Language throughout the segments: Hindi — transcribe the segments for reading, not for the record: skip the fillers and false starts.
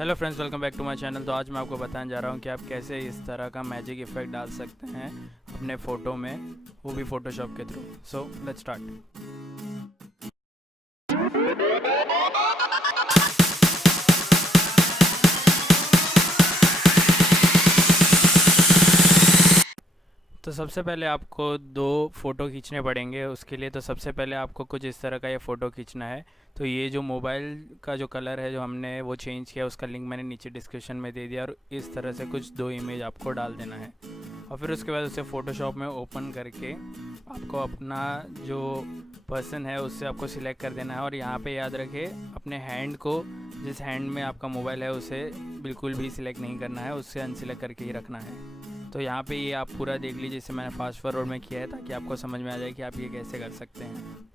Hello friends, welcome back to my channel. तो आज मैं आपको बताने जा रहा हूँ कि आप कैसे इस तरह का मैजिक इफेक्ट डाल सकते हैं अपने फ़ोटो में, वो भी फ़ोटोशॉप के थ्रू। So let's start. तो सबसे पहले आपको दो फ़ोटो खींचने पड़ेंगे उसके लिए। तो सबसे पहले आपको कुछ इस तरह का ये फ़ोटो खींचना है। तो ये जो मोबाइल का जो कलर है जो हमने वो चेंज किया, उसका लिंक मैंने नीचे डिस्क्रिप्शन में दे दिया। और इस तरह से कुछ दो इमेज आपको डाल देना है और फिर उसके बाद उसे फ़ोटोशॉप में ओपन करके आपको अपना जो पर्सन है उससे आपको सिलेक्ट कर देना है। और यहाँ पे याद रखें, अपने हैंड को, जिस हैंड में आपका मोबाइल है उसे बिल्कुल भी सिलेक्ट नहीं करना है, उससे अनसिलेक्ट करके ही रखना है। तो यहाँ पे ये आप पूरा देख लीजिए, जैसे मैंने फास्ट फॉरवर्ड में किया है, ताकि आपको समझ में आ जाए कि आप ये कैसे कर सकते हैं।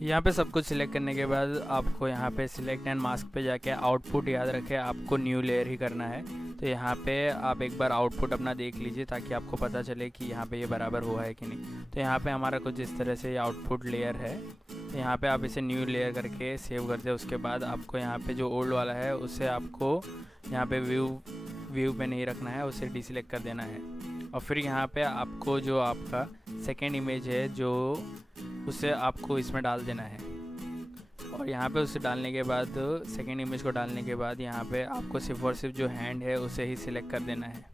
यहाँ पे सब कुछ सिलेक्ट करने के बाद आपको यहाँ पे सिलेक्ट एंड मास्क पे जाके आउटपुट, याद रखें आपको न्यू लेयर ही करना है। तो यहाँ पे आप एक बार आउटपुट अपना देख लीजिए ताकि आपको पता चले कि यहाँ पे ये बराबर हुआ है कि नहीं। तो यहाँ पे हमारा कुछ इस तरह से आउटपुट लेयर है। तो यहाँ पे आप इसे न्यू लेयर करके सेव कर दें। उसके बाद आपको यहाँ पे जो ओल्ड वाला है उसे आपको यहाँ पे व्यू पे नहीं रखना है, उसे डिसेलेक्ट कर देना है। और फिर यहाँ पे आपको जो आपका सेकेंड इमेज है जो उसे आपको इसमें डाल देना है। और यहाँ पे उसे डालने के बाद, सेकेंड इमेज को डालने के बाद, यहाँ पे आपको सिर्फ और सिर्फ जो हैंड है उसे ही सिलेक्ट कर देना है।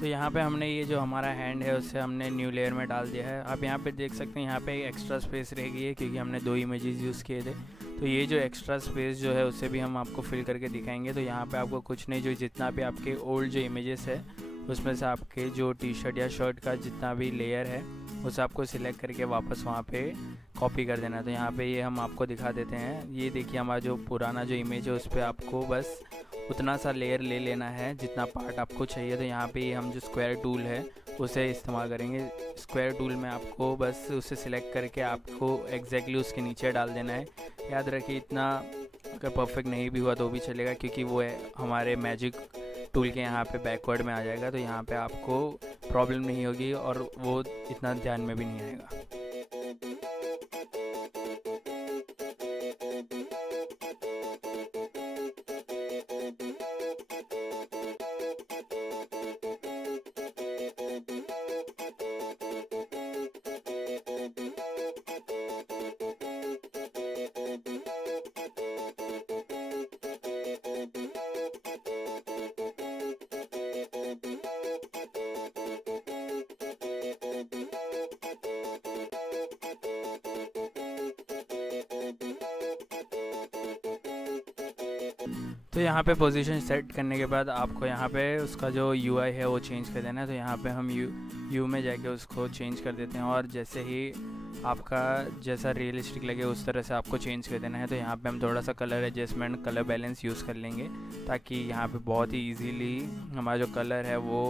तो यहाँ पे हमने ये जो हमारा हैंड है उसे हमने न्यू लेयर में डाल दिया है। आप यहाँ पे देख सकते हैं यहाँ पे एक्स्ट्रा स्पेस रह गई है क्योंकि हमने 2 इमेजेस यूज़ किए थे। तो ये जो एक्स्ट्रा स्पेस जो है उसे भी हम आपको फिल करके दिखाएंगे। तो यहाँ पे आपको कुछ नहीं, जो जितना भी आपके ओल्ड जो इमेजेस है उसमें से आपके जो टी शर्ट या शर्ट का जितना भी लेयर है उसे आपको सिलेक्ट करके वापस वहाँ पे कॉपी कर देना है। तो यहाँ पे ये हम आपको दिखा देते हैं। ये देखिए हमारा जो पुराना जो इमेज है उस पर आपको बस उतना सा लेयर ले लेना है जितना पार्ट आपको चाहिए। तो यहाँ पे हम जो स्क्वायर टूल है उसे इस्तेमाल करेंगे। स्क्वायर टूल में आपको बस उसे सिलेक्ट करके आपको एग्जैक्टली उसके नीचे डाल देना है। याद रखिए इतना अगर परफेक्ट नहीं भी हुआ तो भी चलेगा क्योंकि वो है हमारे मैजिक टूल के यहाँ पे बैकवर्ड में आ जाएगा। तो यहाँ पे आपको प्रॉब्लम नहीं होगी और वो इतना ध्यान में भी नहीं आएगा। तो यहाँ पे पोजीशन सेट करने के बाद आपको यहाँ पे उसका जो यूआई है वो चेंज कर देना है। तो यहाँ पे हम यू में जाके उसको चेंज कर देते हैं और जैसे ही आपका जैसा रियलिस्टिक लगे उस तरह से आपको चेंज कर देना है। तो यहाँ पे हम थोड़ा सा colour adjustment, colour balance use कर लेंगे ताकि यहाँ पे बहुत ही ईजीली हमारा जो कलर है वो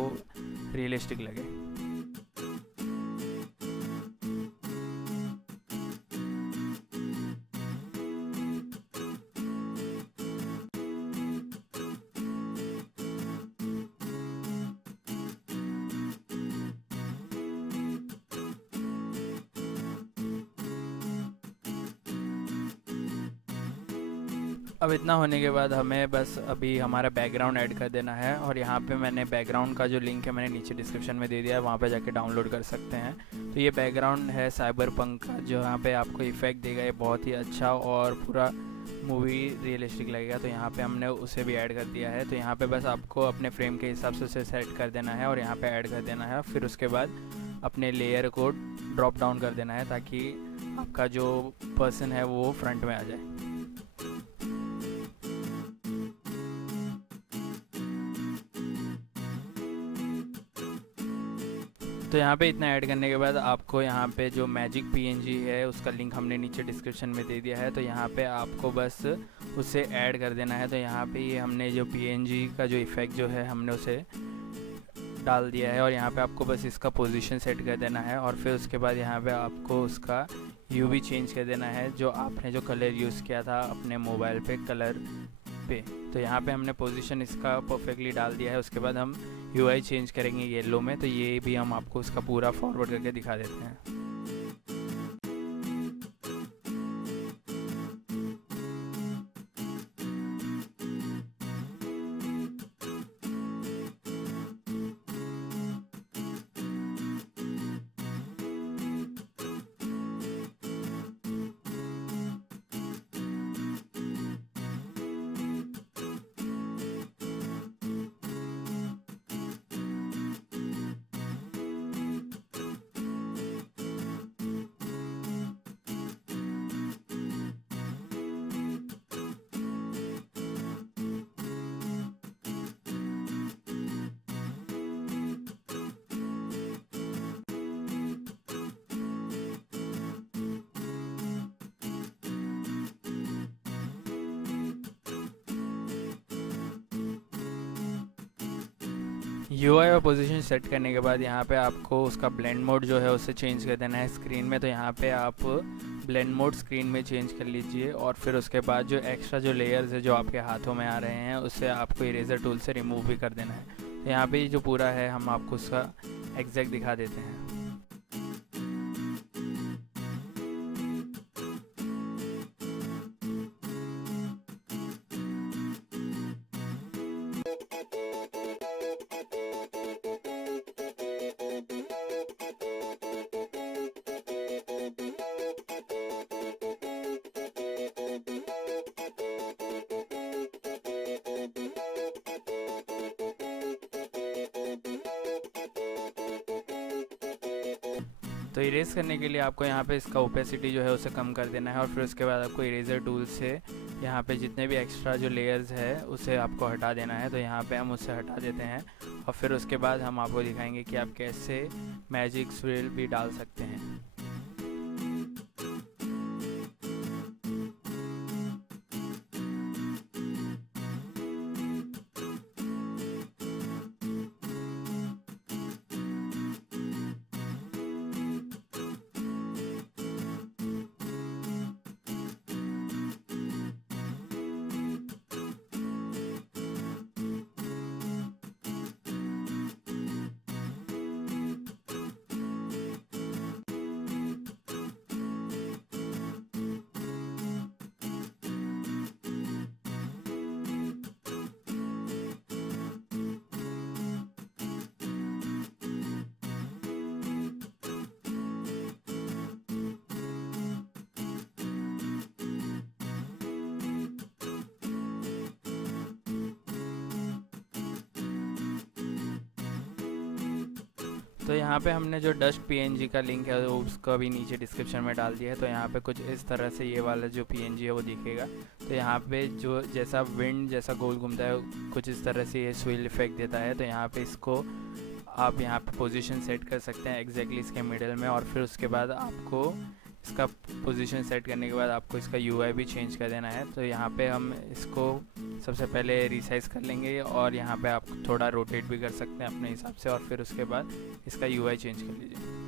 रियलिस्टिक लगे। अब इतना होने के बाद हमें बस अभी हमारा बैकग्राउंड ऐड कर देना है और यहाँ पे मैंने बैकग्राउंड का जो लिंक है मैंने नीचे डिस्क्रिप्शन में दे दिया है, वहाँ पे जाके डाउनलोड कर सकते हैं। तो ये बैकग्राउंड है साइबरपंक का, जो यहाँ पे आपको इफ़ेक्ट देगा। ये बहुत ही अच्छा और पूरा मूवी रियलिस्टिक लगेगा। तो यहाँ पे हमने उसे भी ऐड कर दिया है। तो यहाँ पे बस आपको अपने फ्रेम के हिसाब से उसे सेट कर देना है और यहाँ पे ऐड कर देना है। फिर उसके बाद अपने लेयर को ड्रॉप डाउन कर देना है ताकि आपका जो पर्सन है वो फ्रंट में आ जाए। तो यहाँ पे इतना ऐड करने के बाद आपको यहाँ पे जो मैजिक पीएनजी है उसका लिंक हमने नीचे डिस्क्रिप्शन में दे दिया है। तो यहाँ पे आपको बस उसे ऐड कर देना है। तो यहाँ पे ये हमने जो पीएनजी का जो इफ़ेक्ट जो है हमने उसे डाल दिया है और यहाँ पे आपको बस इसका पोजीशन सेट कर देना है और फिर उसके बाद यहाँ पे आपको उसका यू भी चेंज कर देना है, जो आपने जो कलर यूज़ किया था अपने मोबाइल पे कलर पे। तो यहाँ पे हमने पोजीशन इसका परफेक्टली डाल दिया है। उसके बाद हम यूआई चेंज करेंगे येलो में। तो ये भी हम आपको उसका पूरा फॉरवर्ड करके दिखा देते हैं। यूआई और पोजीशन सेट करने के बाद यहाँ पे आपको उसका ब्लेंड मोड जो है उसे चेंज कर देना है स्क्रीन में। तो यहाँ पे आप ब्लेंड मोड स्क्रीन में चेंज कर लीजिए और फिर उसके बाद जो एक्स्ट्रा जो लेयर्स है जो आपके हाथों में आ रहे हैं उसे आपको इरेजर टूल से रिमूव भी कर देना है। तो यहाँ पे जो पूरा है हम आपको उसका एग्जैक्ट दिखा देते हैं। तो इरेज करने के लिए आपको यहाँ पे इसका ओपेसिटी जो है उसे कम कर देना है और फिर उसके बाद आपको इरेजर टूल से यहाँ पे जितने भी एक्स्ट्रा जो लेयर्स है उसे आपको हटा देना है। तो यहाँ पे हम उसे हटा देते हैं और फिर उसके बाद हम आपको दिखाएंगे कि आप कैसे मैजिक स्विर्ल भी डाल सकते हैं। तो यहाँ पे हमने जो डस्ट पीएनजी का लिंक है वो उसका भी नीचे डिस्क्रिप्शन में डाल दिया है। तो यहाँ पे कुछ इस तरह से ये वाला जो पीएनजी है वो दिखेगा। तो यहाँ पे जो जैसा विंड जैसा गोल घूमता है कुछ इस तरह से ये स्विल इफेक्ट देता है। तो यहाँ पे इसको आप यहाँ पे पोजीशन सेट कर सकते हैं एग्जैक्टली इसके मिडिल में, और फिर उसके बाद आपको इसका पोजीशन सेट करने के बाद आपको इसका यूआई भी चेंज कर देना है। तो यहाँ पे हम इसको सबसे पहले रिसाइज कर लेंगे और यहाँ पे आप थोड़ा रोटेट भी कर सकते हैं अपने हिसाब से, और फिर उसके बाद इसका यूआई चेंज कर लीजिए।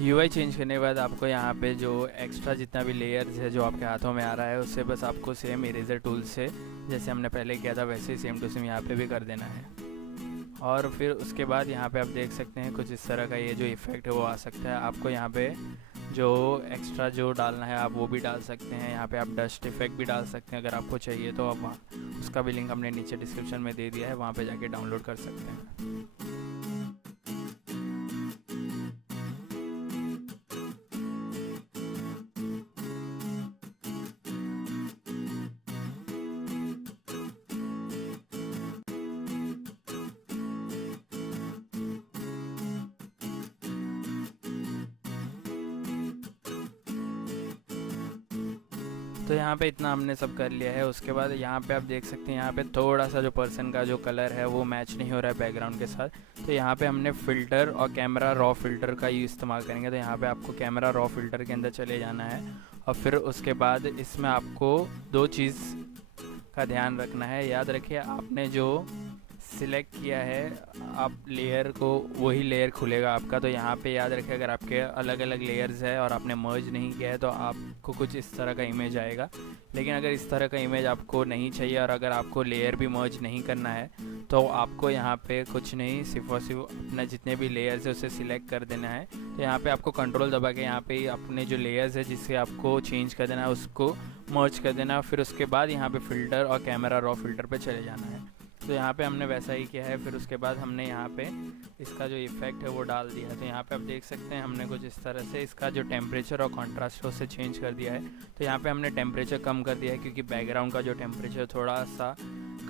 यूआई चेंज करने के बाद आपको यहाँ पे जो एक्स्ट्रा जितना भी लेयर्स है जो आपके हाथों में आ रहा है उससे बस आपको सेम इरेजर टूल से जैसे हमने पहले किया था वैसे ही सेम टू सेम यहाँ पे भी कर देना है। और फिर उसके बाद यहाँ पे आप देख सकते हैं कुछ इस तरह का ये जो इफ़ेक्ट है वो आ सकता है। आपको यहाँ पे जो एक्स्ट्रा जो डालना है आप वो भी डाल सकते हैं। यहाँ पे आप डस्ट इफेक्ट भी डाल सकते हैं अगर आपको चाहिए तो। आप उसका भी लिंक हमने नीचे डिस्क्रिप्शन में दे दिया है, वहाँ पे जाके डाउनलोड कर सकते हैं। तो यहाँ पे इतना हमने सब कर लिया है। उसके बाद यहाँ पे आप देख सकते हैं यहाँ पे थोड़ा सा जो पर्सन का जो कलर है वो मैच नहीं हो रहा है बैकग्राउंड के साथ। तो यहाँ पे हमने फ़िल्टर और कैमरा रॉ फिल्टर का ही इस्तेमाल करेंगे। तो यहाँ पे आपको कैमरा रॉ फिल्टर के अंदर चले जाना है और फिर उसके बाद इसमें आपको दो चीज़ का ध्यान रखना है। याद रखिए आपने जो सिलेक्ट किया है आप लेयर को वही लेयर खुलेगा आपका। तो यहाँ पे याद रखें अगर आपके अलग अलग लेयर्स है और आपने मर्ज नहीं किया है तो आपको कुछ इस तरह का इमेज आएगा। लेकिन अगर इस तरह का इमेज आपको नहीं चाहिए और अगर आपको लेयर भी मर्ज नहीं करना है तो आपको यहाँ पे कुछ नहीं सिर्फ और सिर्फ अपना जितने भी लेयर्स है उसे सिलेक्ट कर देना है। तो यहाँ पे आपको कंट्रोल दबा के यहाँ पे अपने जो लेयर्स है जिससे आपको चेंज कर देना है उसको मर्ज कर देना है। फिर उसके बाद यहाँ पे फ़िल्टर और कैमरा रॉ फिल्टर पे चले जाना है। तो यहाँ पे हमने वैसा ही किया है। फिर उसके बाद हमने यहाँ पे इसका जो इफ़ेक्ट है वो डाल दिया है। तो यहाँ पे आप देख सकते हैं हमने कुछ इस तरह से इसका जो टेम्परेचर और कॉन्ट्रास्ट है उसे चेंज कर दिया है। तो यहाँ पे हमने टेम्परेचर कम कर दिया है क्योंकि बैकग्राउंड का जो टेम्परेचर थोड़ा सा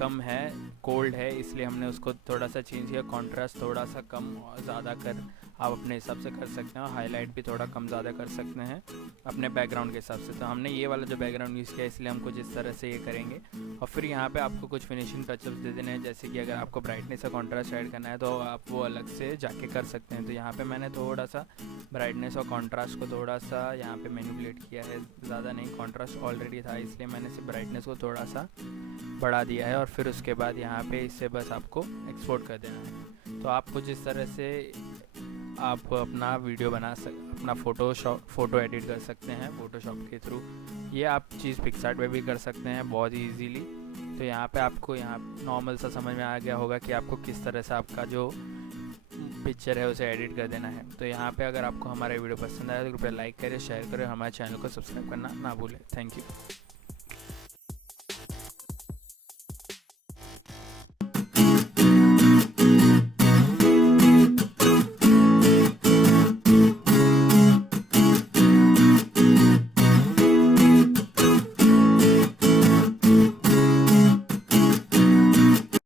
कम है, कोल्ड है, इसलिए हमने उसको थोड़ा सा चेंज किया। कॉन्ट्रास्ट थोड़ा सा कम और ज़्यादा कर आप अपने हिसाब से कर सकते हैं और हाईलाइट भी थोड़ा कम ज़्यादा कर सकते हैं अपने बैकग्राउंड के हिसाब से। तो हमने ये वाला जो बैकग्राउंड यूज़ किया इसलिए हम कुछ इस तरह से ये करेंगे। और फिर यहाँ पे आपको कुछ फिनिशिंग टचअप्स दे देने हैं, जैसे कि अगर आपको ब्राइटनेस या कॉन्ट्रास्ट ऐड करना है तो आप वो अलग से जाके कर सकते हैं। तो यहाँ पे मैंने थोड़ा सा ब्राइटनेस और कॉन्ट्रास्ट को थोड़ा सा यहाँ पे मैनिपुलेट किया है, ज़्यादा नहीं, कॉन्ट्रास्ट ऑलरेडी था इसलिए मैंने सिर्फ ब्राइटनेस को थोड़ा सा बढ़ा दिया है। और फिर उसके बाद यहाँ पे इससे बस आपको एक्सपोर्ट कर देना है। तो आपको जिस तरह से आप अपना वीडियो अपना फ़ोटो एडिट कर सकते हैं फ़ोटोशॉप के थ्रू, ये आप चीज़ पिक्सआर्ट पे भी कर सकते हैं बहुत ही ईजीली। तो यहाँ पे आपको यहाँ नॉर्मल सा समझ में आ गया होगा कि आपको किस तरह से आपका जो पिक्चर है उसे एडिट कर देना है। तो यहाँ पे अगर आपको हमारा वीडियो पसंद आया तो कृपया लाइक करें, शेयर करें, हमारे चैनल को सब्सक्राइब करना ना भूलें। Thank you.